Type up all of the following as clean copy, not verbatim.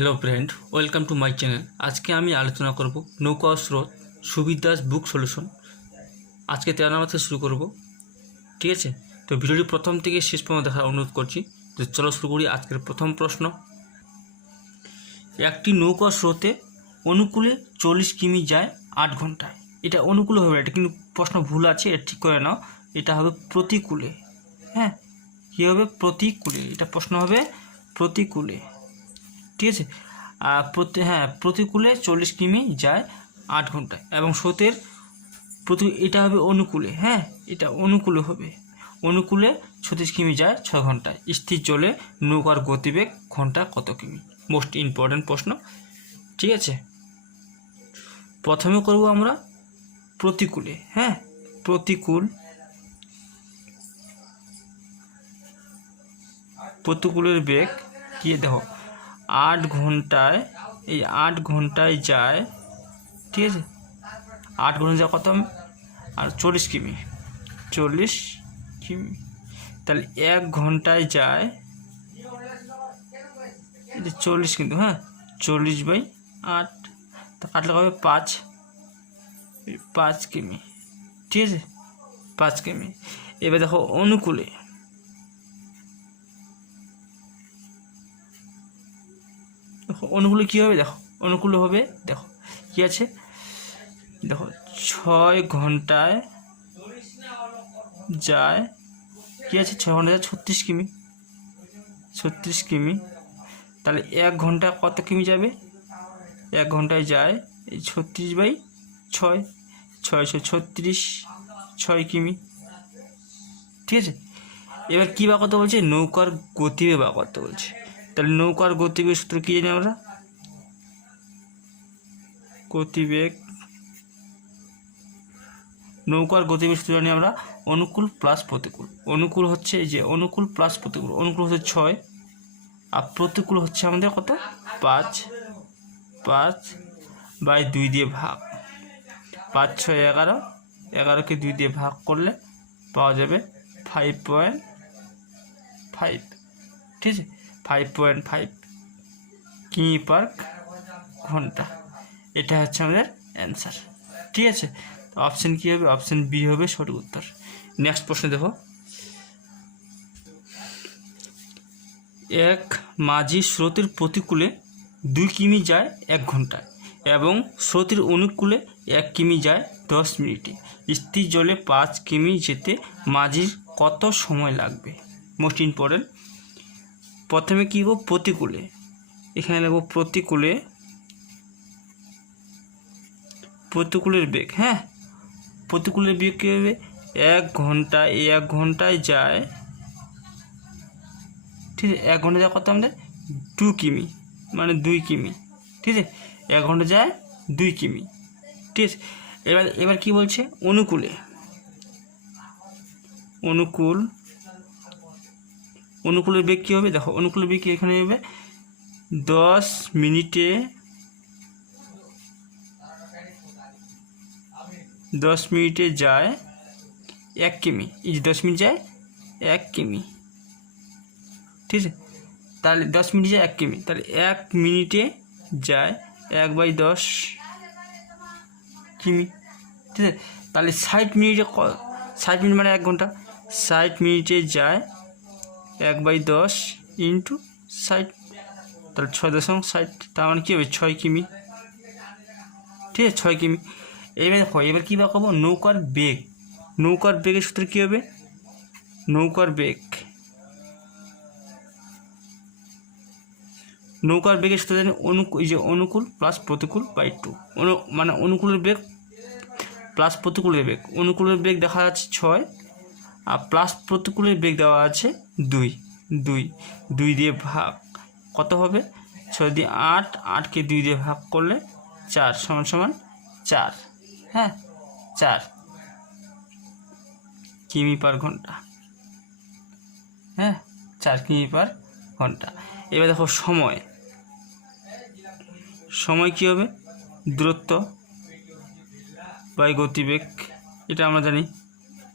Hello friend, welcome to my channel. आज के आमी आलोचना करब नौका स्रोत सुबीर दास बुक सल्यूशन। आज के 13 नम्बर से शुरू करब, ठीक है। तो भिडियोटी प्रथम থেকে শেষ পর্যন্ত দেখার অনুরোধ করছি। তো চলো শুরু করি। আজকের প্রথম প্রশ্ন, একটি নৌকা স্রোতে অনুকূলে 40 কিমি যায় 8 ঘন্টায়। এটা অনুকূলে হবে, এটা কিন্তু প্রশ্ন ভুল আছে, এটা ঠিক করে নাও। এটা হবে প্রতিকূলে। হ্যাঁ, কী হবে? প্রতিকূলে। এটা প্রশ্ন হবে প্রতিকূলে, ঠিক আছে। প্রতিকূলে 40 কিমি যায় 8 ঘন্টায় এবং স্রোতের এটা হবে অনুকূলে। হ্যাঁ, এটা অনুকূলে হবে। অনুকূলে 36 কিমি যায় 6 ঘন্টায়। স্থির জলে নৌকার গতিবেগ ঘন্টা কত কিমি? মোস্ট ইম্পর্টেন্ট প্রশ্ন, ঠিক আছে। প্রথমে করব আমরা প্রতিকূলে। হ্যাঁ, প্রতিকূলের বেগ কি? দেখো 8 ঘন্টায়, এই 8 ঘন্টায় যায়, ঠিক আছে। 8 ঘন্টায় যায় কত? আর 40 কিমি, 40 কিমি। তাহলে 1 ঘন্টায় যায়, এটা 40 কিন্তু, হ্যাঁ, 40/8, তো কাটলে হবে 5 কিমি, ঠিক আছে, 5 কিমি। এবার দেখো অনুকূলে, অনুকূলে কী হবে? দেখো অনুকূলে হবে, দেখো কী আছে, দেখো 6 ঘন্টায় যায়, কী আছে, 6 ঘন্টায় যায় 36 কিমি, 36 কিমি। তাহলে 1 ঘন্টায় কত কিমি যাবে? 1 ঘন্টায় যায় এই 36/6, 636, 6 কিমি, ঠিক আছে। এবার কী বা কত বলছে? নৌকার গতিবেগ বা কত বলছে। তাহলে নৌকার গতিবেগ সূত্র কী জানি আমরা? নৌকার গতিবেগ সূত্র জানি আমরা অনুকূল প্লাস প্রতিকূল। অনুকূল হচ্ছে এই যে অনুকূল প্লাস প্রতিকূল। অনুকূল হচ্ছে 6 আর প্রতিকূল হচ্ছে আমাদের কত? 5/2 দিয়ে ভাগ। 5, 6, 11, 11কে 2 দিয়ে ভাগ করলে পাওয়া যাবে 5.5, ঠিক আছে, 5.5 কিমি পার ঘন্টা। এটা হচ্ছে আমাদের অ্যান্সার, ঠিক আছে। তো অপশান কী হবে? অপশান বি হবে সঠিক উত্তর। নেক্সট প্রশ্ন দেখো, এক মাঝি স্রোতের প্রতিকূলে 2 কিমি যায় 1 ঘন্টায় এবং স্রোতের অনুকূলে 1 কিমি যায় 10 মিনিটে। স্থির জলে 5 কিমি যেতে মাঝির কত সময় লাগবে? Most important. প্রথমে কী লিখব? প্রতিকূলে। এখানে লিখব প্রতিকূলের বেগ। হ্যাঁ, প্রতিকূলের বেগ কী হবে? 1 ঘন্টায় যায়, ঠিক আছে, 1 ঘন্টা যায় কত আমাদের? 2 কিমি, মানে 2 কিমি, ঠিক আছে। 1 ঘন্টা যায় 2 কিমি, ঠিক আছে। এবার কি বলছে? অনুকূলের বেগ কী হবে? দেখো অনুকূলের বেগ এখানে হবে 10 মিনিটে 10 মিনিটে যায় 1 কিমি। এই যে 10 মিনিট যায় 1 কিমি, ঠিক আছে। তাহলে 10 মিনিটে যায় 1 কিমি, তাহলে 1 মিনিটে যায় 1/10 কিমি, ঠিক আছে। তাহলে 60 মিনিটে 60 মিনিট মানে 1 ঘন্টা, 60 মিনিটে যায় 1/10 ইন্টু 60, তাহলে 6.60, তার মানে কী হবে? 6 কিমি, ঠিক আছে, 6 কিমি। এবার কী বা করবো? নৌকার বেগের সূত্র কী হবে? নৌকার বেগের সূত্র জানি অনুকূল প্লাস প্রতিকূল বাই 2, মানে অনুকূলের বেগ প্লাস প্রতিকূলের বেগ। অনুকূলের বেগ দেখা যাচ্ছে 6 আর প্লাস প্রতিকূলের বেগ দেওয়া আছে 2 দিয়ে ভাগ কত হবে? 6 দিয়ে 8, 8কে 2 দিয়ে ভাগ করলে 4 = 4, হ্যাঁ, 4 কিমি পার ঘন্টা, হ্যাঁ, 4 কিমি পার ঘন্টা। এবার দেখো সময় কী হবে? দূরত্ব বাই গতিবেগ, এটা আমরা জানি।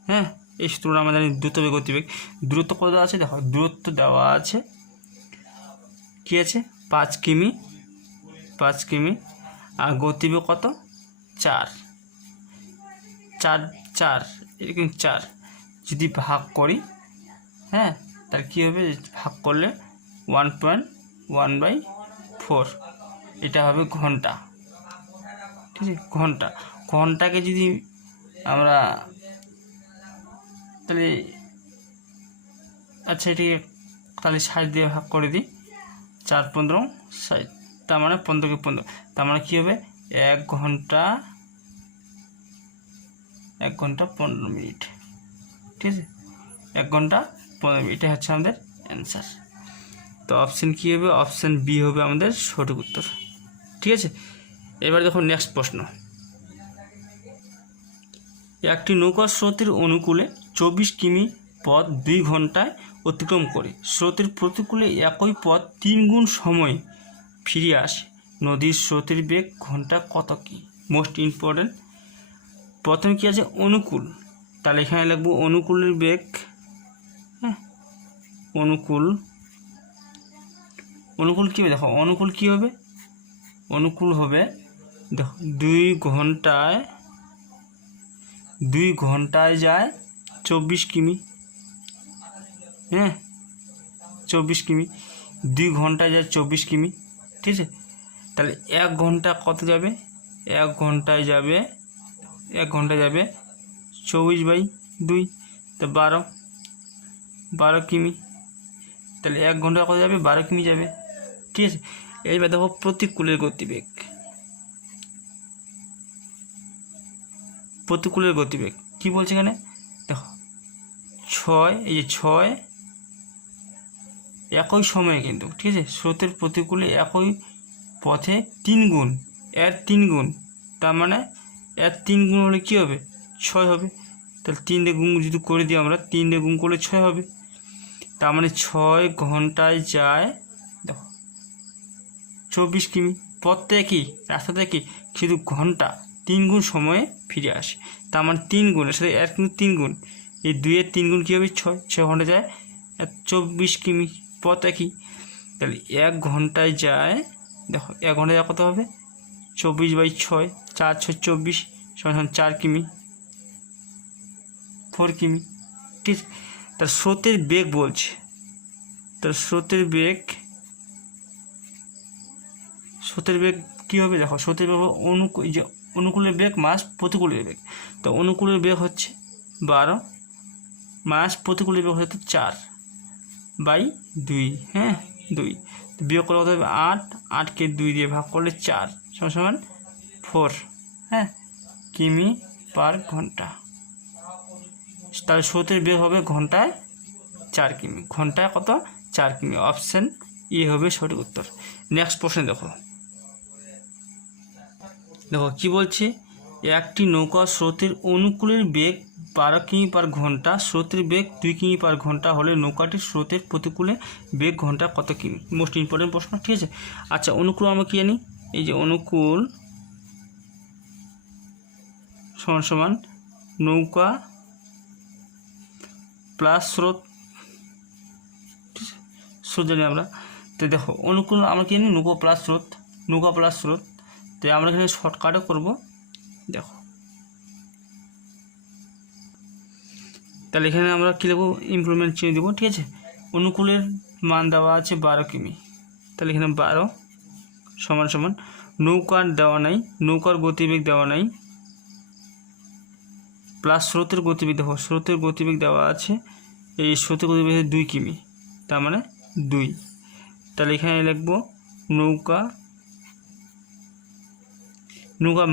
হ্যাঁ, এই সূত্রটা আমরা জানি, দ্রুত বেগ গতিবেগ। দূরত্ব কত দেওয়া আছে? দেখো দূরত্ব দেওয়া আছে, কী আছে? 5 কিমি 5 কিমি, আর গতিবেগ কত 4 4 4 এরকম 4 যদি ভাগ করি, হ্যাঁ, তার কী হবে, ভাগ করলে 1.1/4 এটা হবে ঘন্টা। ঠিক আছে, ঘন্টা, ঘন্টাকে যদি আমরা তাহলে আচ্ছা এটিকে তাহলে 60 দিয়ে ভাগ করে দিই, 4 15 60, তার মানে 15 15, তার মানে কী হবে 1 ঘন্টা 15 মিনিট। ঠিক আছে, 1 ঘন্টা 15 মিনিট, এটা হচ্ছে আমাদের অ্যান্সার। তো অপশান কী হবে, অপশান বি হবে আমাদের সঠিক উত্তর। ঠিক আছে, এবার দেখো নেক্সট প্রশ্ন। একটি নৌকা স্রোতের অনুকূলে 24 কিমি পথ 2 ঘন্টায় অতিক্রম করে স্রোতের প্রতিকূলে একই পথ 3 গুণ সময়ে ফিরে আসে, নদীর স্রোতের বেগ ঘন্টা কত কি? Most important. প্রথমে কী আছে, অনুকূল, তাহলে এখানে লিখবো অনুকূলের বেগ, হ্যাঁ, অনুকূল কী হবে, দেখো অনুকূল কী হবে, অনুকূল হবে দেখো 2 ঘন্টায় যায় 24 কিমি, হ্যাঁ 24 কিমি, 2 ঘন্টায় যায় 24 কিমি। ঠিক আছে, তাহলে 1 ঘন্টা কত যাবে, 1 ঘন্টায় যাবে 24/2, তো 12 কিমি, তাহলে 1 ঘন্টা কত যাবে, 12 কিমি যাবে। ঠিক আছে, এইবার দেখো প্রতিকূলের গতিবেগ, কী বলছে এখানে, দেখো 6, এই যে 6 একই সময়ে কিন্তু, ঠিক আছে, স্রোতের প্রতিকূলে একই পথে 3 গুণ, এর 3 গুণ, তার মানে এর 3 গুণ হলে কী হবে, 6 হবে। তাহলে 3 দিয়ে গুণ যদি করে দিই আমরা, 3 দিয়ে গুণ করলে 6 হবে, তার মানে 6 ঘন্টায় যায় দেখো 24 কিমি। পথটা একই, রাস্তাটা একই, শুধু ঘন্টা 3 গুণ সময়ে ফিরে আসে, তার মানে 3 গুণ, এর সাথে এর কিন্তু 3 গুণ, এই 2-এর 3 গুণ কী হবে, 6 ঘন্টা যায় 24 কিমি, পথ একই। তাহলে 1 ঘন্টায় যায়, দেখো 1 ঘন্টায় কত হবে, 24/6, 4 6 24 = 4 কিমি, 4 কিমি। ঠিক, তার স্রোতের বেগ বলছে, তার স্রোতের বেগ কী হবে, দেখো স্রোতের বেগ যে অনুকূলের বেগ মাস প্রতিকূলের বেগ, তো অনুকূলের বেগ হচ্ছে 12 মাস প্রতিকূলের বেগ হচ্ছে 4/2, হ্যাঁ 2, বিয়োগ করে কত হবে 8, 8কে 2 দিয়ে ভাগ করলে 4 = 4, হ্যাঁ কিমি পার ঘন্টা। তাহলে স্রোতের বেগ হবে ঘন্টায় 4 কিমি, ঘন্টায় কত 4 কিমি, অপশান ই হবে সঠিক উত্তর। নেক্সট প্রশ্ন দেখো কী বলছে, একটি নৌকা স্রোতের অনুকূলের বেগ 12 কিমি পার ঘন্টা, স্রোতের বেগ 2 কিমি পার ঘন্টা হলে নৌকাটির স্রোতের প্রতিকূলে বেগ ঘন্টা কত কিমি? মোস্ট ইম্পর্টেন্ট প্রশ্ন। ঠিক আছে, আচ্ছা অনুকূল আমরা কী জানি, এই যে অনুকূল সমান নৌকা প্লাস স্রোত, জানি আমরা। তো দেখো অনুকূল আমরা কি জানি, নৌকা প্লাস স্রোত, তো আমরা এখানে শর্টকাটও করবো। দেখো তাহলে এখানে আমরা কী দেবো, ইমপ্রুভমেন্ট চিহ্ন দেবো। ঠিক আছে, অনুকূলের মান দেওয়া আছে 12 কিমি, তাহলে এখানে 12 = নৌকার দেওয়া নাই, নৌকার গতিবেগ দেওয়া নাই, প্লাস স্রোতের গতিবেগ, দেখো স্রোতের গতিবেগ দেওয়া আছে, এই স্রোতের গতিবেগ 2 কিমি, তার মানে 2, তাহলে এখানে লিখব নৌকা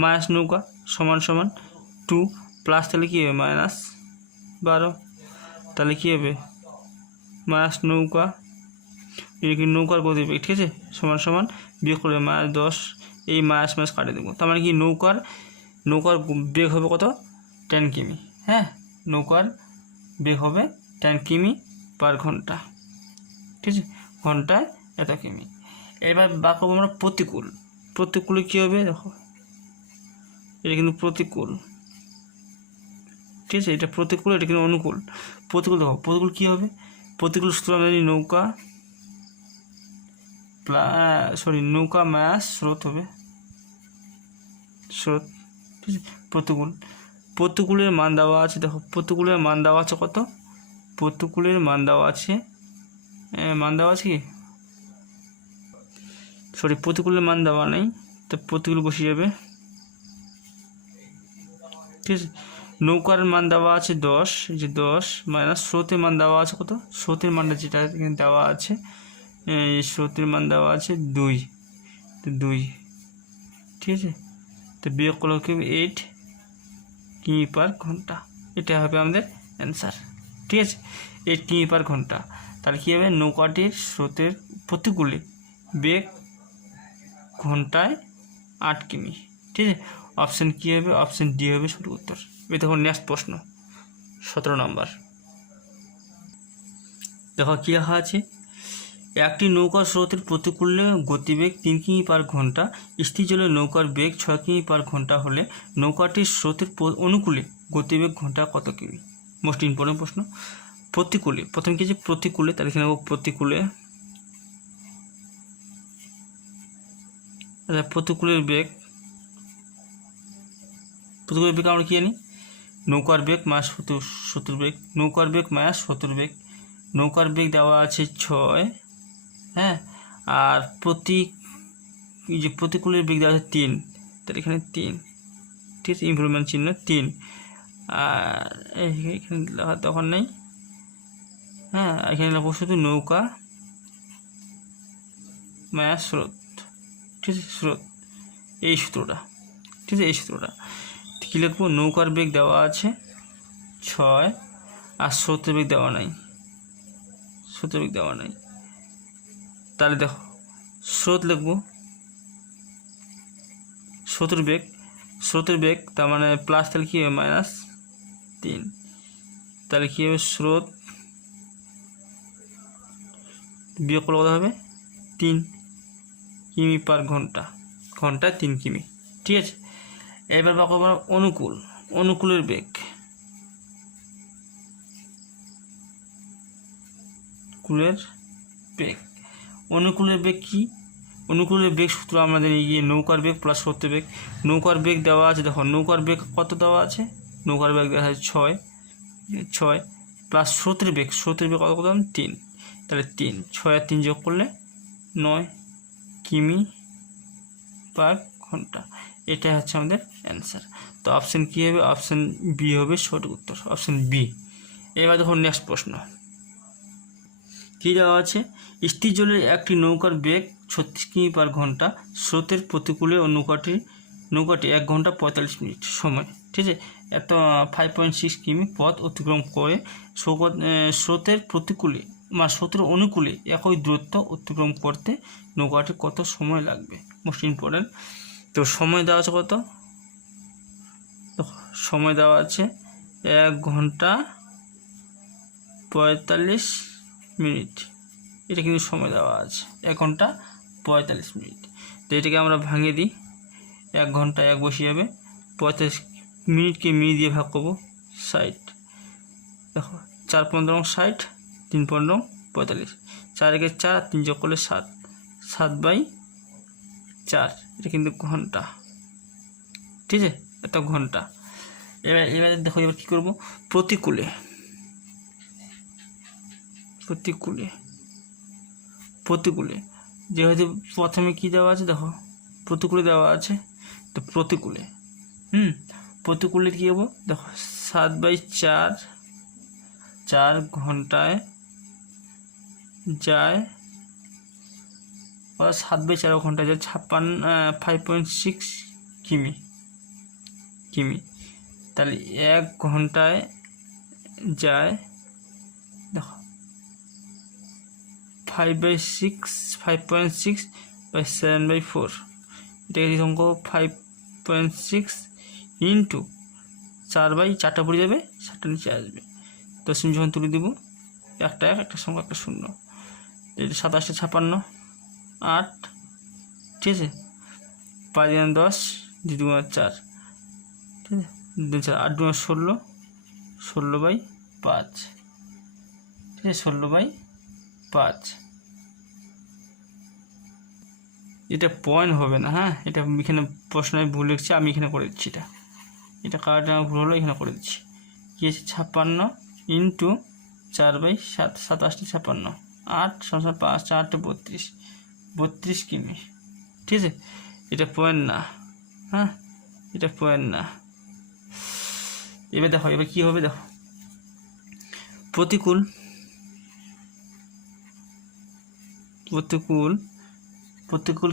মাইনাস নৌকা সমান 2, প্লাস তাহলে কী হবে -12, তাহলে কী হবে মাইনাস নৌকা, এদিকে নৌকার গতিবেগ, ঠিক আছে, সমান বিয়োগ করবে -10, এই মাইনাস কাটে দেবো, তার মানে কি নৌকার বেগ হবে কত 10 কিমি, হ্যাঁ নৌকার বেগ হবে 10 কিমি পার ঘন্টা। ঠিক আছে, ঘন্টায় এত কিমি। এবার বাক্য আমরা প্রতিকূলে কী হবে, দেখো এটা কিন্তু প্রতিকূল, ঠিক আছে, এটা প্রতিকূল, এটা কিন্তু অনুকূল। প্রতিকূল দেখো প্রতিকূল কী হবে, প্রতিকূল সূত্র আমরা জানি নৌকা নৌকা মায়াস স্রোত হবে, স্রোত, ঠিক আছে। প্রতিকূলের মান দেওয়া আছে, দেখো প্রতিকূলের মান দেওয়া আছে কত, প্রতিকূলের মান দেওয়া আছে, কি প্রতিকূলের মান দেওয়া নেই, তো প্রতিকূল বসে যাবে, ঠিক আছে। নৌকার মান দেওয়া আছে 10, যে 10 মাইনাস স্রোতের মান দেওয়া আছে কত, স্রোতের মানটা যেটা এখানে দেওয়া আছে, স্রোতের মান দেওয়া আছে 2, তো 2, ঠিক আছে। তো বিয়োগ করলে কি 8 কিমি পার ঘন্টা, এটা হবে আমাদের অ্যান্সার, ঠিক আছে। 8 কিমি পার ঘন্টা। তাহলে কী হবে, নৌকাটির স্রোতের প্রতিকূলে বেগ ঘন্টায় 8 কিমি, ঠিক আছে। অপশান কী হবে, অপশান ডি হবে সঠিক উত্তর। এই দেখো নেক্সট প্রশ্ন 17 নম্বর, দেখো কী লেখা আছে, একটি নৌকা স্রোতের প্রতিকূলে গতিবেগ 3 কিমি পার ঘন্টা, স্থির জলে নৌকার বেগ 6 কিমি পার ঘন্টা হলে নৌকাটির স্রোতের অনুকূলে গতিবেগ ঘন্টা কত কিমি। মোস্ট ইম্পর্টেন্ট প্রশ্ন। প্রতিকূলে, প্রথম কি আছে প্রতিকূলে, তাহলে এখানে প্রতিকূলে, আচ্ছা প্রতিকূলের বেগ আমরা কি জানি, নৌকার বেগ মাস শত্রুর বেগ, নৌকার বেগ মাস শত্রুর বেগ, নৌকার বেগ দেওয়া আছে 6, হ্যাঁ, আর প্রতিকূলের বেগ দেওয়া আছে 3, তাহলে এখানে 3, ঠিক আছে, ইমপ্রুভমেন্ট চিহ্ন 3, আর এখানে লেখা তখন নেই, হ্যাঁ, এখানে লেখা শুধু নৌকা মায়া স্রোত, ঠিক আছে, স্রোত, এই সূত্রটা, ঠিক আছে, এই সূত্রটা কী লিখবো, নৌকার বেগ দেওয়া আছে 6 আর স্রোতের বেগ দেওয়া নাই, স্রোতের বেগ দেওয়া নাই, তাহলে দেখো স্রোত লিখবো, স্রোতের বেগ তার মানে প্লাস, তাহলে কী হবে -3, তাহলে কী হবে, স্রোত বিয়োগ করলে কত হবে 3 কিমি পার ঘন্টা, ঘন্টায় 3 কিমি, ঠিক আছে। এবার বাকি অনুকূলের বেগ, অনুকূলের বেগ কি, অনুকূলের বেগ সূত্র আমাদের এই নৌকার বেগ প্লাস স্রোতের বেগ, নৌকার বেগ দেওয়া আছে, দেখো নৌকার বেগ কত দেওয়া আছে, নৌকার বেগ দেওয়া আছে 6 প্লাস স্রোতের বেগ কত কত 3, তাহলে 3, 6 আর 3 যোগ করলে 9 কিমি পার ঘন্টা, এটা হচ্ছে আমাদের অ্যান্সার। তো অপশান কী হবে, অপশান বি হবে সঠিক উত্তর, অপশান বি। এবার দেখো নেক্সট প্রশ্ন কী দেওয়া আছে, স্থির জলের একটি নৌকার বেগ 36 কিমি পার ঘন্টা, স্রোতের প্রতিকূলে ও নৌকাটি 1 ঘন্টা 45 মিনিট সময়, ঠিক আছে, এত 5.6 কিমি পথ অতিক্রম করে স্রোতের প্রতিকূলে স্রোতের অনুকূলে একই দূরত্ব অতিক্রম করতে নৌকাটি কত সময় লাগবে, মোস্ট ইম্পর্টেন্ট। তো সময় দেওয়া আছে কত, সময় দেওয়া আছে 1 ঘন্টা 45 মিনিট, এটা কিন্তু সময় দেওয়া আছে 1 ঘন্টা 45 মিনিট। তো এটাকে আমরা ভাঙিয়ে দিই, 1 ঘন্টা 1 বসে যাবে, 45 মিনিটকে মিনিট দিয়ে ভাগ করবো 60, দেখো 4 15 60, 3 15 45, 4 একে 4, 3 যোগ করলে 7, 7/4, এটা কিন্তু ঘন্টা, ঠিক আছে, এটা ঘন্টা। এবারে দেখো এবার কী করবো, প্রতিকূলে যেহেতু প্রথমে কী দেওয়া আছে, দেখো প্রতিকূলে দেওয়া আছে, তো প্রতিকূলে কী হবো, দেখো 7/4, 4 ঘন্টায় যায়, 7/4 ঘন্টায় যায় 5.6 কিমি, তাহলে 1 ঘন্টায় যায়, দেখো 5/6/7/4, এটাকে যদি অঙ্ক 5.6 ইন্টু 4/4টা পড়ে যাবে, 7টা নিচে আসবে, দশমিক যখন তুলে দেবো, একটা সংখ্যা একটা শূন্য, এটা 27 56 8, ঠিক আছে, 5 10 2 2 4, ঠিক আছে, 8 2 16, 16/5, ঠিক আছে, 16/5, এটা পয়েন্ট হবে না, হ্যাঁ, এটা এখানে প্রশ্নে ভুল লিখছি, আমি এখানে করে দিচ্ছি, এটা কারেক্ট ভুল হলো, এখানে করে দিচ্ছি। কী আছে 56 ইন্টু 4/7, 27 56, 8 = 5, 4 32, 32 কিমি, ঠিক আছে। এটা পয়েন্ট না, হ্যাঁ, এটা পয়েন্ট না। এবার দেখো এবার কী হবে, দেখো প্রতিকূল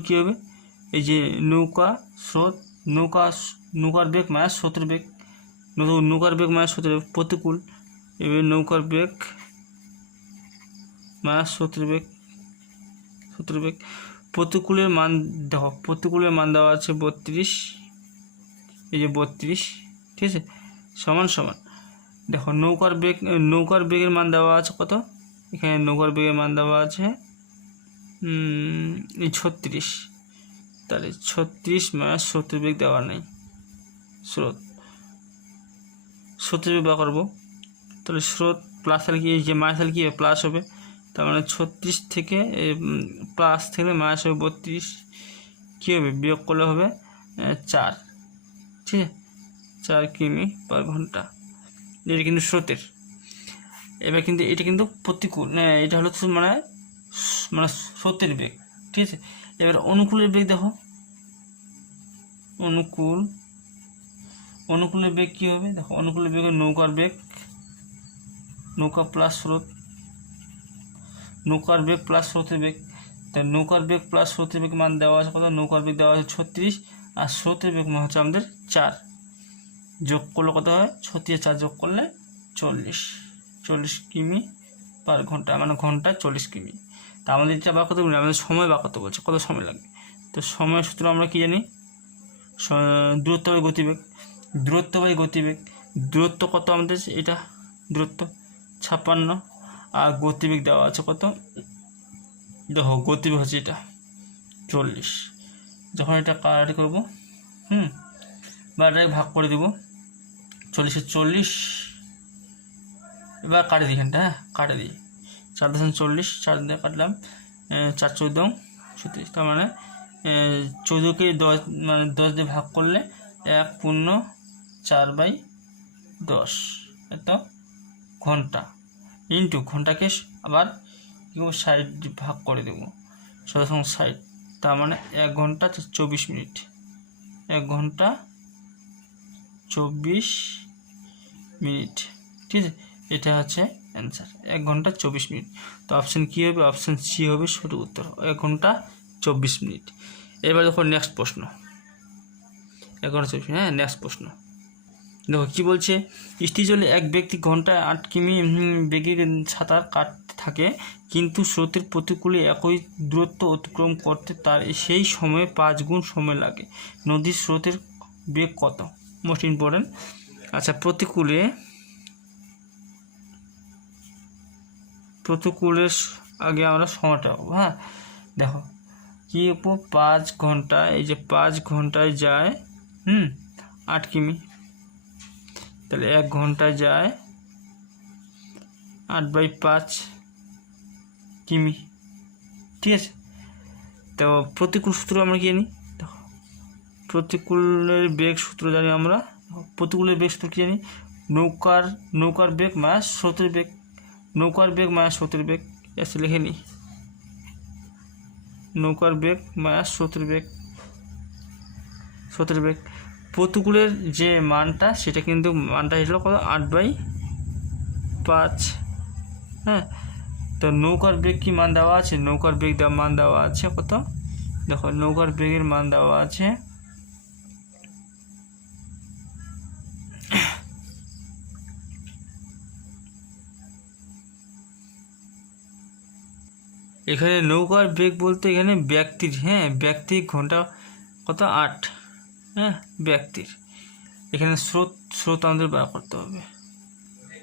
কী হবে, এই যে নৌকা স্রোত, নৌকার বেগ মাইনাস স্রোতের বেগ, নৌকার বেগ মাইনাস স্রোতের বেগ প্রতিকূল। এবার নৌকার বেগ মাইনাস স্রোতের বেগ, প্রতিকূলের মান দেখো, প্রতিকূলের মান দেওয়া আছে 32, এই যে 32, ঠিক আছে, সমান দেখো নৌকার বেগের মান দেওয়া আছে কত, এখানে নৌকার বেগের মান দেওয়া আছে 36, তাহলে 36 মাইনাস স্রোতের বেগ দেওয়া নেই, স্রোতের বেগ বার করবো, তাহলে স্রোত প্লাস তাহলে কি, এই যে মাইনাস তাহলে কি প্লাস হবে, তার মানে 36 থেকে প্লাস থেকে মাইনাস হবে 32, কী হবে বিয়োগ করলে হবে 4, ঠিক আছে, 4 কিমি/ঘন্টা। এটা কিন্তু স্রোতের। এবার কিন্তু এটা কিন্তু প্রতিকূল, এটা হলো মানে স্রোতের বেগ, ঠিক আছে। এবার অনুকূলের বেগ দেখো, অনুকূলের বেগ কী হবে, দেখো অনুকূলের বেগ নৌকার বেগ, নৌকা প্লাস স্রোত, নৌকার বেগ প্লাস স্রোতের বেগ, তাই নৌকার বেগ প্লাস স্রোতের বেগ মান দেওয়া আছে কত, নৌকার বেগ দেওয়া আছে 36, আর স্রোতের বেগ মান হচ্ছে আমাদের 4, যোগ করলে কত হয়, 36 আর 4 যোগ করলে 40 কিমি/ঘন্টা, মানে ঘন্টায় 40 কিমি। তা আমাদের এটা বা কত বলি, আমাদের সময় বা কত বলছে, কত সময় লাগবে। তো সময়ের সূত্র আমরা কি জানি, দূরত্ব বাই গতিবেগ, দূরত্ব কত আমাদের, এটা দূরত্ব 56, আর গতিবেগ দেওয়া আছে কত, দেখো গতিবেগ হচ্ছে এটা 40। যখন এটা কাটাকাটি করবো, বা এটাকে ভাগ করে দেবো, 40 এবার কাটে দিই এখানটা, হ্যাঁ কাটে দিই, 4 × 4 দিয়ে কাটলাম, 4 × 14 36, তার মানে 14কে 10 মানে 10 দিয়ে ভাগ করলে 1/4/10, এত ঘন্টা, ইন্টু ঘন্টাকে আবার কি 60 ভাগ করে দেবো, 60, তার মানে 1 ঘন্টা 24 মিনিট, 1 ঘন্টা 24 মিনিট, ঠিক আছে। এটা হচ্ছে অ্যান্সার, 1 ঘন্টা 24 মিনিট। তো অপশান কী হবে, অপশান সি হবে সঠিক উত্তর, 1 ঘন্টা 24 মিনিট। এবার দেখো নেক্সট প্রশ্ন, 1 ঘন্টা 24 মিনিট, হ্যাঁ নেক্সট প্রশ্ন দেখো কী বলছে, স্থির এক ব্যক্তি ঘন্টায় 8 কিমি বেগে সাঁতার কাটতে থাকে, কিন্তু স্রোতের প্রতিকূলে একই দূরত্ব অতিক্রম করতে তার সেই সময়ে 5 গুণ সময় লাগে, নদীর স্রোতের বেগ কত, মোস্ট ইম্পর্টেন্ট। আচ্ছা প্রতিকূলের আগে আমরা সময়টা পাবো, হ্যাঁ দেখো কি 5 ঘন্টা, এই যে 5 ঘন্টায় যায় 8 কিমি, তাহলে 1 ঘন্টায় যায় 8/5 কিমি, ঠিক আছে। তো প্রতিকূল সূত্র আমরা কি জানি, দেখো প্রতিকূলের বেগ সূত্র জানি আমরা, প্রতিকূলের বেগ সূত্র কি জানি, নৌকার বেগ মাইনাস স্রোতের বেগ, নৌকার বেগ মাইনাস স্রোতের বেগ, এসে লিখে নিই, নৌকার বেগ মাইনাস স্রোতের বেগ। প্রতিকূলের যে মানটা সেটা কিন্তু মানটা হয়েছিল কত, 8/5, হ্যাঁ। তো নৌকার বেগ কি মান দেওয়া আছে, নৌকার বেগ মান দেওয়া আছে কত, দেখো নৌকার বেগের মান দেওয়া আছে এখানে, নৌকার বেগ বলতে এখানে ব্যক্তির, হ্যাঁ ব্যক্তির ঘন্টা কত 8, হ্যাঁ ব্যক্তির, এখানে স্রোত আমাদের বার করতে হবে,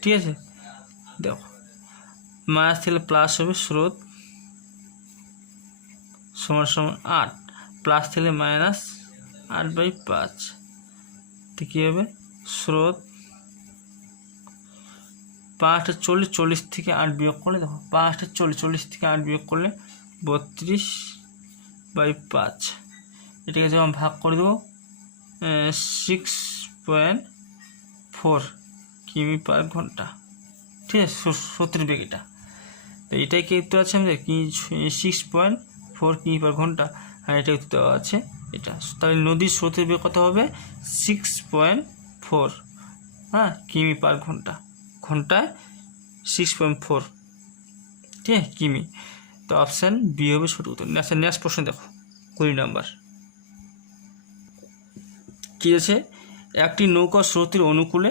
ঠিক আছে। দেখো মাইনাস থেকে প্লাস হবে, স্রোত সমান 8, প্লাস থেকে মাইনাস 8/5, তো কী হবে, স্রোত 5 × 40, 40 থেকে 8 বিয়োগ করলে, দেখো 5 × 40, 40 থেকে 8 বিয়োগ করলে বাই 5, এটাকে যখন ভাগ করে দেবো 6.4 কিমি পার ঘন্টা, ঠিক আছে, স্রোতের বেগ এটা। তো এটাই কি উত্তর আছে আমাদের কি 6.4 কিমি পার ঘন্টা, আর এটা উত্তর দেওয়া আছে এটা। তাহলে নদীর স্রোতের বেগ কত হবে 6.4, হ্যাঁ, কিমি পার ঘন্টা, ঘন্টায় 6.4, ঠিক আছে, কিমি। তো অপশান বি হবে সঠিক উত্তর। নেক্সট প্রশ্ন দেখো 20 নম্বর কী আছে, একটি নৌকা স্রোতের অনুকূলে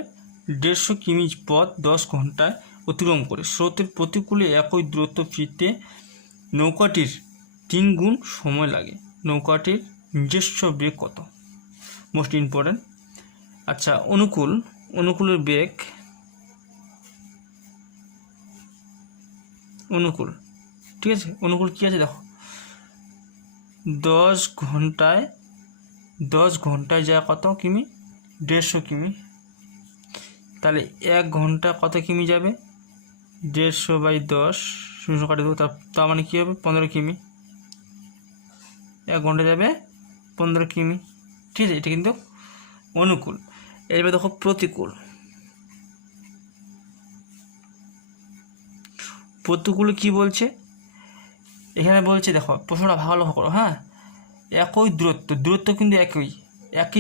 150 কিমি পথ 10 ঘন্টায় অতিক্রম করে স্রোতের প্রতিকূলে একই দূরত্ব ফিরতে নৌকাটির 3 গুণ সময় লাগে, নৌকাটির নিজস্ব বেগ কত? Most important. আচ্ছা, অনুকূলের বেগ, অনুকূল, ঠিক আছে, অনুকূল কী আছে দেখো, 10 ঘন্টায় যায় কত কিমি, 150 কিমি। তাহলে 1 ঘন্টা কত কিমি যাবে, 150 বাই 10, 0 কাটে দেবো, তার মানে কী হবে 15 কিমি, 1 ঘন্টা যাবে 15 কিমি, ঠিক আছে, এটা কিন্তু অনুকূল। এবার দেখো প্রতিকূল কী বলছে, এখানে বলছে দেখো প্রশ্নটা ভালো করো, হ্যাঁ, একই দূরত্ব কিন্তু একই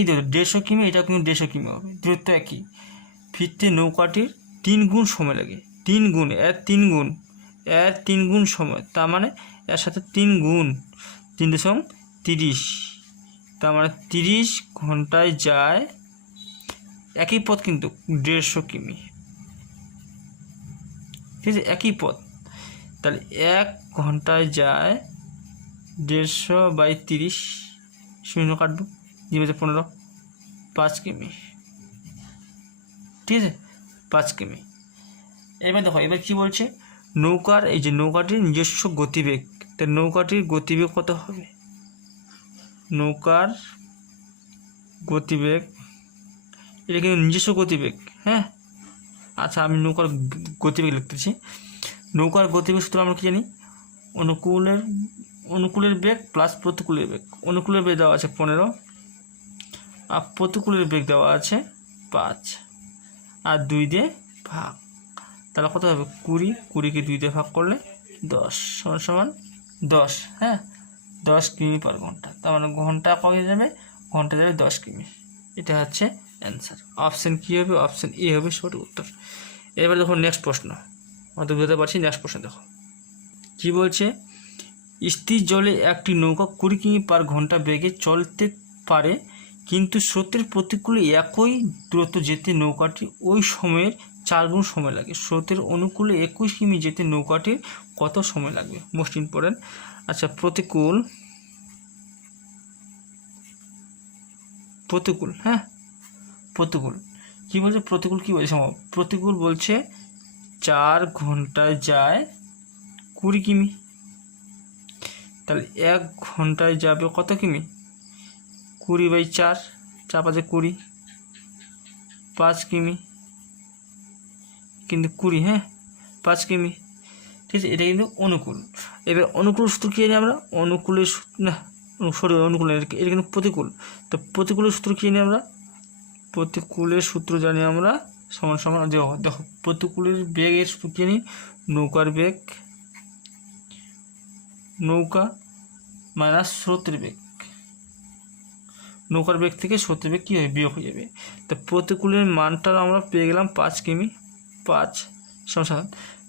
দূরত্ব, 150 কিমি, এটা কিন্তু 150 কিমি হবে, দূরত্ব একই, ফিরতে নৌকাটির 3 গুণ সময় লাগে, 3 গুণ, এর 3 গুণ সময়, তার মানে এর সাথে 3 গুণ, 3.30, তার মানে 30 ঘন্টায় যায়, একই পথ কিন্তু 150 কিমি, ঠিক আছে, একই পথ। তাহলে 1 ঘন্টায় যায় 150 বাই 30, 0 কাটবো, 15, 5 কিমি, ঠিক আছে, 5 কিমি। এবার দেখো এবার কী বলছে, নৌকাটির নিজস্ব গতিবেগ, তা নৌকাটির গতিবেগ কত হবে, নৌকার গতিবেগ, এটা কিন্তু নিজস্ব গতিবেগ, হ্যাঁ। আচ্ছা, আমি নৌকার গতিবেগ লিখতেছি। নৌকার গতিবেগ সূত্র আমরা কি জানি, অনুকূলের বেগ প্লাস প্রতিকূলের বেগ। অনুকূলের বেগ দেওয়া আছে 15, আর প্রতিকূলের বেগ দেওয়া আছে 5, আর 2 দিয়ে ভাগ, তাহলে কত হবে 20, 20কে 2 দিয়ে ভাগ করলে 10 সমান 10, হ্যাঁ, 10 কিমি পার ঘন্টা, তার মানে ঘন্টা কত যাবে, ঘন্টা যাবে 10 কিমি, এটা হচ্ছে অ্যান্সার। অপশান কী হবে, অপশান এ হবে সঠিক উত্তর। এবার দেখো নেক্সট প্রশ্ন, হয়তো বুঝতে পারছি, নেক্সট প্রশ্ন দেখো কী বলছে, স্থির জলে একটি নৌকা 20 কিমি পার ঘন্টা বেগে চলতে পারে, কিন্তু স্রোতের প্রতিকূলে একই দূরত্ব যেতে নৌকাটি ওই সময়ের 4 গুণ সময় লাগে, স্রোতের অনুকূলে 21 কিমি যেতে নৌকাটির কত সময় লাগবে? Most important. আচ্ছা, প্রতিকূল, হ্যাঁ, প্রতিকূল কী বলছে, প্রতিকূল বলছে 4 ঘন্টায় যায় 20 কিমি, তাহলে 1 ঘন্টায় যাবে কত কিমি, 20 বাই 4, 4 5 20, 5 কিমি, কিন্তু 20, হ্যাঁ, 5 কিমি, ঠিক আছে, এটা কিন্তু অনুকূল। এবার অনুকূল সূত্র কী জানি আমরা, অনুকূলের অনুকূল, এটা কিন্তু প্রতিকূল। তো প্রতিকূলের সূত্র কী জানি আমরা, প্রতিকূলের সূত্র জানি আমরা সমান সমান, দেখো প্রতিকূলের বেগের সূত্র কী জানি, নৌকা মাইনাস স্রোতের বেগ, নৌকার বেগ থেকে স্রোতের বেগ কী হবে, বিয়োগ হয়ে যাবে। তো প্রতিকূলের মানটা আমরা পেয়ে গেলাম 5 কিমি, 5 সমান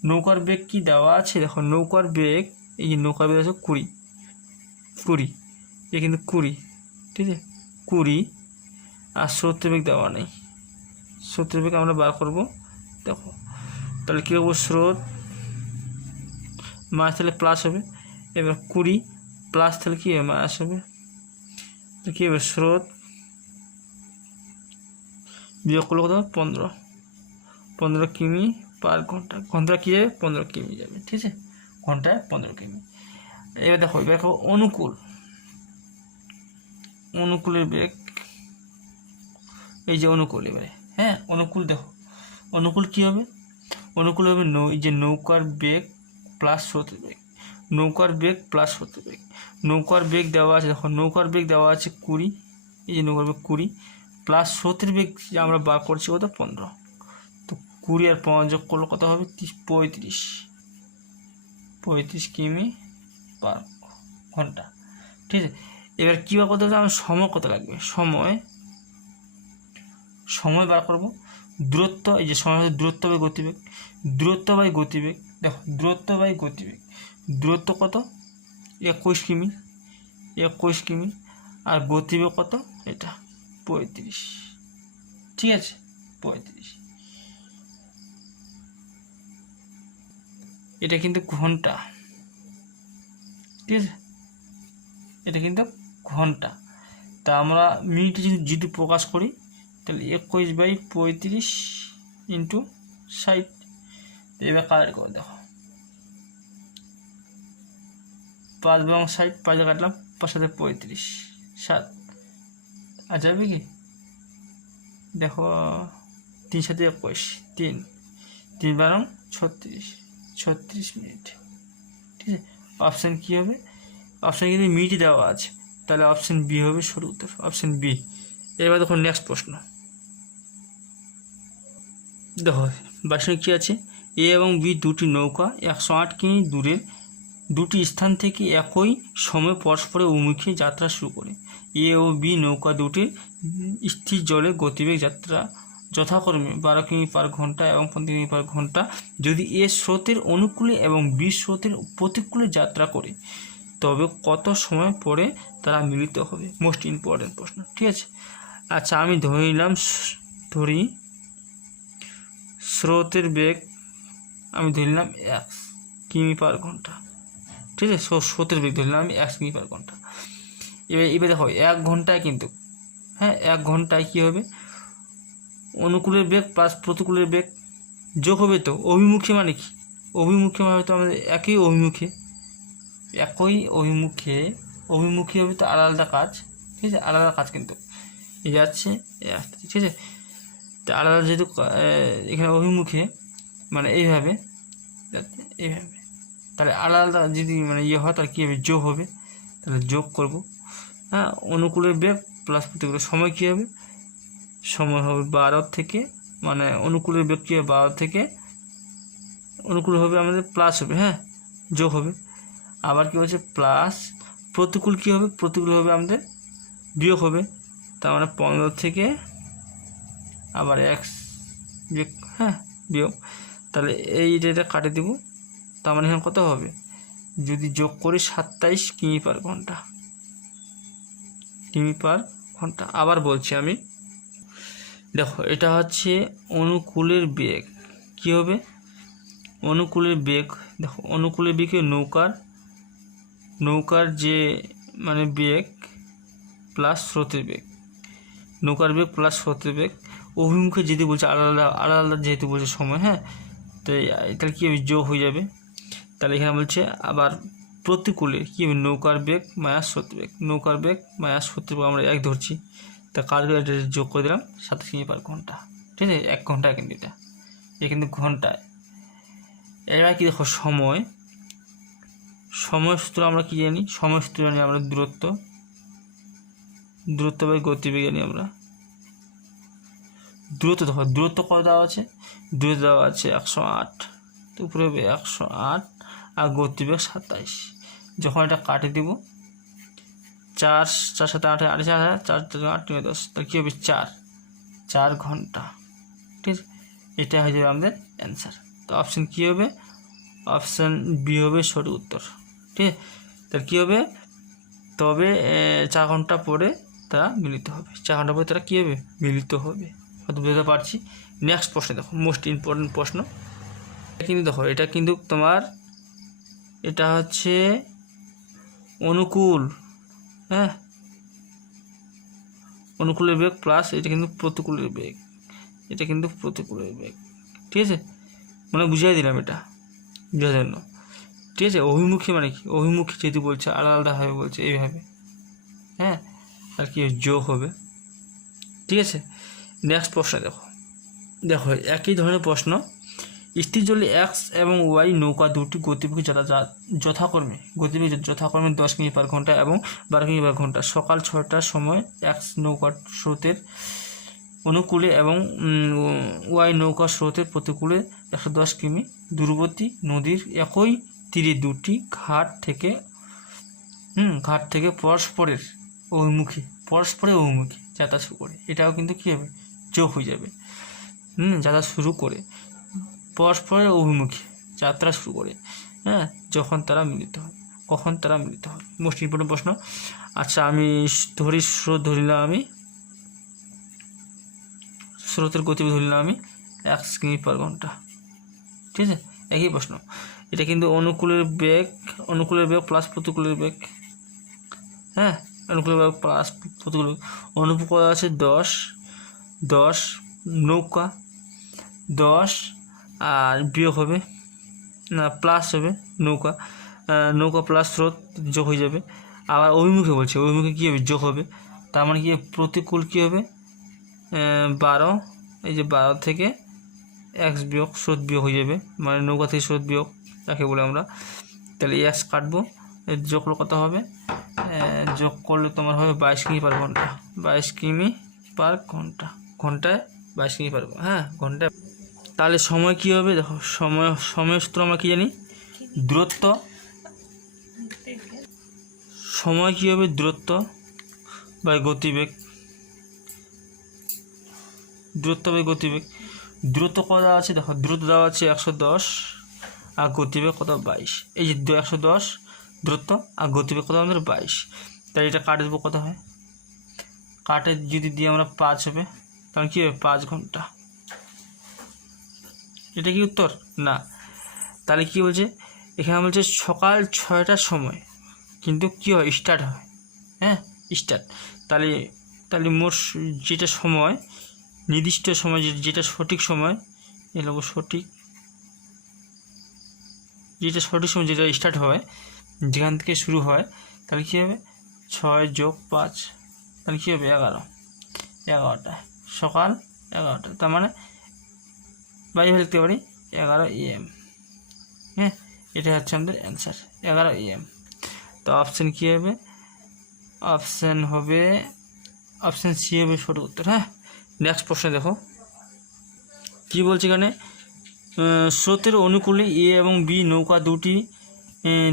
নৌকার বেগ কি দেওয়া আছে, দেখো নৌকার বেগ, এই যে নৌকার বেগ আছে 20, এ কিন্তু 20, ঠিক আছে, 20, আর স্রোতের বেগ দেওয়া নেই, স্রোতের বেগ আমরা বার করবো, দেখো তাহলে কী করবো, স্রোত মাইনাস তাহলে প্লাস হবে, এবার 20 প্লাস তাহলে কী হবে, মাইনাস হবে, তো কী হবে, স্রোত বিয়োগ করলে কত, 15 কিমি পার ঘন্টা, ঘন্টা কী যাবে, 15 কিমি যাবে, ঠিক আছে, ঘন্টায় 15 কিমি। এবার দেখো অনুকূলের বেগ, এই যে অনুকূল, এবারে হ্যাঁ অনুকূল, দেখো অনুকূল কী হবে, অনুকূল হবে এই যে নৌকার বেগ প্লাস স্রোতের বেগ, নৌকার বেগ প্লাস স্রোতের বেগ, নৌকার বেগ দেওয়া আছে, দেখো নৌকার বেগ দেওয়া আছে 20, এই যে নৌকার বেগ 20 প্লাস স্রোতের বেগ আমরা বার করছি কত 15, তো 20 আর 5 যোগ করলে কত হবে 35 কিমি পার ঘন্টা। ঠিক আছে, এবার কী বার করতে হবে, আমার সময় কত লাগবে, সময় বার করবো। দূরত্ব, এই যে সময় হচ্ছে দূরত্ব বাই গতিবেগ, দেখো দূরত্ব বাই গতিবেগ, দূরত্ব কত 21 কিমি, আর গতিবেগ কত এটা 35, ঠিক আছে 35, এটা কিন্তু ঘন্টা, ঠিক আছে এটা কিন্তু ঘন্টা। তা আমরা মিনিটে যদি প্রকাশ করি তাহলে 21/35 ইন্টু 60, এবার কালার করে দেখো 5 এবং 60, 5 কাটলাম 5 সাথে 35, 7 আর যাবে কি দেখো 3 সাথে 21, 3 12 36 মিনিট। ঠিক আছে, অপশান কী হবে, অপশান কিন্তু মিনিটে দেওয়া আছে, তাহলে অপশান বি হবে সঠিক উত্তর, অপশান বি। এবার দেখো নেক্সট প্রশ্ন, দেখো বাসনে কী আছে, এ এবং বি দুটি নৌকা 108 কিমি দূরের দুটি স্থান থেকে একই সময় পরস্পরের অভিমুখে যাত্রা শুরু করে। এ ও বি নৌকা দুটির স্থির জলে গতিবেগ যাত্রা যথাক্রমে 12 কিমি পার ঘন্টা এবং 15 কিমি পার ঘন্টা যদি এ স্রোতের অনুকূলে এবং বি স্রোতের প্রতিকূলে যাত্রা করে তবে কত সময় পরে তারা মিলিত হবে, মোস্ট ইম্পর্টেন্ট প্রশ্ন। ঠিক আছে, আচ্ছা আমি ধরি স্রোতের বেগ আমি ধরলাম 1 কিমি পার ঘন্টা, ঠিক আছে স্রোতের বেগ ধরলাম আমি 1 কিমি পার ঘন্টা। এবার দেখো 1 ঘন্টায় কিন্তু, হ্যাঁ 1 ঘন্টায় কী হবে, অনুকূলের বেগ প্লাস প্রতিকূলের বেগ যোগ হবে, তো অভিমুখী মানে কি, অভিমুখী মানে তো আমাদের একই অভিমুখী হবে তো আলাদা কাজ, ঠিক আছে আলাদা কাজ কিন্তু এই যাচ্ছে ঠিক আছে, তো আলাদা যেহেতু এখানে অভিমুখে মানে এইভাবে, তাহলে আলাদা যদি মানে ইয়ে হয় তাহলে কী হবে, যোগ হবে, তাহলে যোগ করব। হ্যাঁ, অনুকূলের বেগ প্লাস প্রতিকূলের সময় কী হবে, সময় হবে 12 থেকে, মানে অনুকূলের বেগ কী হবে 12 থেকে, অনুকূল হবে আমাদের প্লাস হবে, হ্যাঁ যোগ হবে। আবার কী হচ্ছে প্লাস, প্রতিকূল কী হবে, প্রতিকূল হবে আমাদের বিয়োগ হবে, তার মানে 15 থেকে আবার 1 বিয়োগ, হ্যাঁ বিয়োগ, তাহলে এইটা কাটে দেব, তার মানে এখানে কত হবে, যদি যোগ করি 27 কিমি পার ঘন্টা। আবার বলছি আমি, দেখো এটা হচ্ছে অনুকূলের বেগ, কী হবে অনুকূলের বেগ, দেখো অনুকূলের বেগে নৌকার যে মানে বেগ প্লাস স্রোতের বেগ, নৌকার বেগ প্লাস স্রোতের বেগ অভিমুখে যদি বলছে আলাদা যেহেতু বলছে সময়, হ্যাঁ তো তাহলে কী হবে, যোগ হয়ে যাবে। তাহলে এখানে বলছে আবার প্রতিকূলে কী হবে, নৌকার বেগ মায়াস স্রোতের বেগ, আমরা 1 ধরছি, তা কাজ এটা যোগ করে দিলাম 27 কিমি পার ঘন্টা। ঠিক আছে, 1 ঘন্টা কিন্তু এটা কিন্তু ঘন্টায়। এবার কি দেখো সময় সূত্র আমরা কি জানি, সময় সূত্র জানি আমরা দূরত্ব বাই গতিবেগ জানি আমরা। দূরত্ব কত দেওয়া আছে, দূরত্ব দেওয়া আছে 108, তো উপরে হবে 108 আর গতিবেগ 27। যখন এটা কাটে দিব 4 সাথে 8 8 4 8 10, তাহলে কী হবে 4 ঘন্টা। ঠিক আছে, এটা হয়ে যাবে আমাদের অ্যান্সার। তো অপশান কী হবে, অপশান বি হবে সঠিক উত্তর। ঠিক আছে, তাহলে কী হবে, তবে 4 ঘন্টা পরে তারা মিলিত হবে, 4 ঘন্টা পরে তারা কী হবে, মিলিত হবে। হয়তো বুঝতে পারছি। নেক্সট প্রশ্ন দেখো, মোস্ট ইম্পর্টেন্ট প্রশ্ন কিন্তু, দেখো এটা কিন্তু তোমার এটা হচ্ছে অনুকূল, হ্যাঁ অনুকূলের বেগ প্লাস এটা কিন্তু প্রতিকূলের বেগ, ঠিক আছে মানে বুঝিয়ে দিলাম এটা বোঝার জন্য। ঠিক আছে, অভিমুখী মানে কি, অভিমুখী যেহেতু বলছে আলাদাভাবে বলছে এইভাবে, হ্যাঁ আর কি যোগ হবে। ঠিক আছে, নেক্সট প্রশ্ন দেখো একই ধরনের প্রশ্ন, স্থির জলে এক্স এবং ওয়াই নৌকা দুটি গতিবেগ যথাক্রমে 10 কিমি পার ঘন্টা এবং 12 কিমি পার ঘন্টা। সকাল 6টার সময় এক্স নৌকার স্রোতের অনুকূলে এবং ওয়াই নৌকা স্রোতের প্রতিকূলে 110 কিমি দূরবর্তী নদীর একই তীরে দুটি ঘাট থেকে পরস্পরের অভিমুখী যাত্রা শুরু করে। এটাও কিন্তু কী হবে, যোগ হয়ে যাবে। যাত্রা শুরু করে পরস্পরের অভিমুখী যাত্রা শুরু করে, হ্যাঁ, যখন তারা মিলিত হয়, কখন তারা মিলিত হয়। মোস্ট ইম্পর্টেন্ট প্রশ্ন। আচ্ছা, আমি স্রোত ধরিলাম, আমি স্রোতের গতিবেগ ধরিলাম আমি 1 কিমি পার ঘন্টা। ঠিক আছে, একই প্রশ্ন। এটা কিন্তু অনুকূলের বেগ প্লাস প্রতিকূলের বেগ, হ্যাঁ, অনুকূলের বেগ প্লাস প্রতিকূল। অনুকূল আছে 10 নৌকা 10 আর বিয়োগ হবে না প্লাস হবে নৌকা প্লাস স্রোত যোগ হয়ে যাবে। আবার অভিমুখে বলছে, অভিমুখে কী হবে, যোগ হবে। তার মানে কি প্রতিকূল কী হবে, 12, এই যে 12 থেকে এক্স বিয়োগ স্রোত বিয়োগ হয়ে যাবে, মানে নৌকা থেকে স্রোত বিয়োগ তাকে বলে আমরা। তাহলে এক্স কাটবো, যোগ করলে কত হবে, যোগ করলে তোমার হবে 22 কিমি পার ঘন্টা। 22 কিমি পার ঘন্টা, ঘন্টায় 22 কিমি পার, হ্যাঁ, ঘন্টায়। তাহলে সময় কী হবে, দেখো সময় সূত্র আমরা কী জানি, দূরত্ব। সময় কী হবে, দূরত্ব বাই গতিবেগ। দূরত্ব কত দেওয়া আছে, দেখো দূরত্ব দেওয়া আছে 110 আর গতিবেগ কত 22। এই যে 110 দূরত্ব আর গতিবেগ কত আমাদের 22। তাই এটা কাটে দেবো, কত হয়, কাটে যদি দিয়ে আমরা 5 হবে, তাহলে কী হবে 5 ঘন্টা। এটা কি উত্তর না? তাহলে কি বলছে এখানে, বলছে সকাল 6টার সময় কিন্তু কী হয়, স্টার্ট হয়, হ্যাঁ, স্টার্ট। তাহলে মোট যেটা সময়, নির্দিষ্ট সময়, যেটা সঠিক সময়, এগুলো যেটা সঠিক সময়, যেটা স্টার্ট হয়, যেখান থেকে শুরু হয়, তাহলে কী হবে 6 যোগ 5, তাহলে কী হবে 11টা, সকাল 11টা। তার মানে বাইরে লিখতে পারি 11 AM, হ্যাঁ, এটা হচ্ছে আমাদের অ্যান্সার 11 AM। তো অপশান কী হবে, অপশান সি হবে সঠিক উত্তর। হ্যাঁ, নেক্সট প্রশ্ন দেখো কি বলছে এখানে, স্রোতের অনুকূলে এ এবং বি নৌকা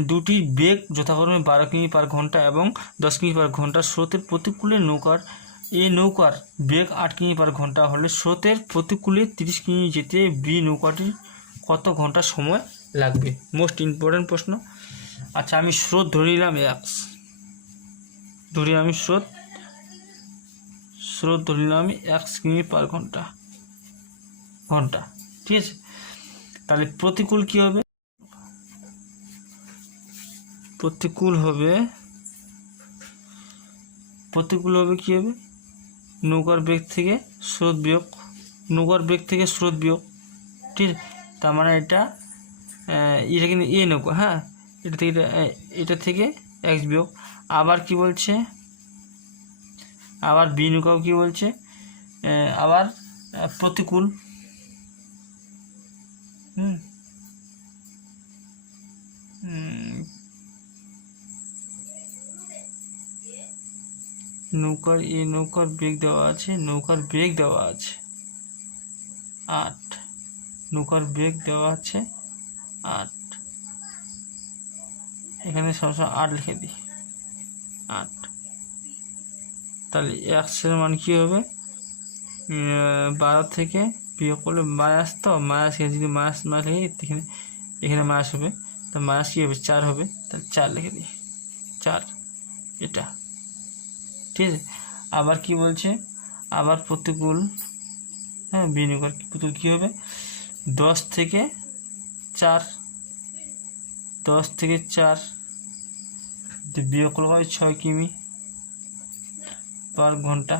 দুটি বেগ যথাক্রমে 12 কিমি পার ঘন্টা এবং 10 কিমি পার ঘন্টা। স্রোতের প্রতিকূলে নৌকার বেগ 8 কিমি পার ঘন্টা হলে স্রোতের প্রতিকূলে 30 কিমি যেতে বি নৌকাটির কত ঘন্টা সময় লাগবে? মোস্ট ইম্পর্টেন্ট প্রশ্ন। আচ্ছা, আমি স্রোত ধরে নিলাম এক্স, স্রোত ধরে নিলাম আমি 1 কিমি পার ঘন্টা, ঠিক আছে। তাহলে প্রতিকূল কি হবে, প্রতিকূল হবে কি হবে, নৌকার বেগ থেকে স্রোত বিয়োগ, ঠিক আছে। তার মানে এটা কিন্তু এ নৌকা, হ্যাঁ, এটা থেকে এক্স বিয়োগ। আবার কি বলছে, আবার বি নৌকাও কি বলছে, আবার প্রতিকূল, নৌকার বেগ দেওয়া আছে, 8, নৌকার বেগ দেওয়া আছে 8, এখানে সবসময় 8 লিখে দিই, 8। তাহলে এক্সের মান কী হবে, 12 থেকে বিয়োগ করলে মাইনাস, তো মাইনাস, যদি মাইনাস লিখে এখানে মাইনাস হবে, তো মাইনাস কী হবে 4 হবে, তাহলে 4 লিখে দিই, 4, এটা ঠিক আছে। আবার কি বলছে, আবার প্রতিকূল, হ্যাঁ, বিনিয়োগ প্রতিকূল কী হবে 10 থেকে 4 বিয়োগ করলে হয় 6 কিমি পার ঘন্টা।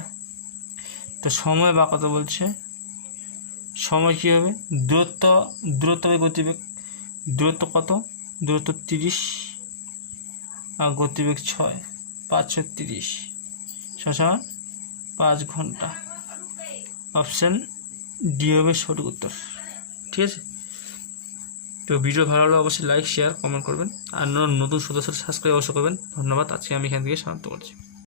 তো সময় বা কত বলছে, সময় কী হবে, দূরত্ব বাই গতিবেগ, দূরত্ব কত, দূরত্ব 30 আর গতিবেগ 6, 5 × 30 সমান 5 ঘন্টা। অপশান ডি হবে সঠিক উত্তর, ঠিক আছে। তো ভিডিও ভালো হলে অবশ্যই লাইক শেয়ার কমেন্ট করবেন, আর নতুন সদস্য সাবস্ক্রাইব অবশ্যই করবেন। ধন্যবাদ, আজকে আমি এখান থেকে সমাপ্ত করছি।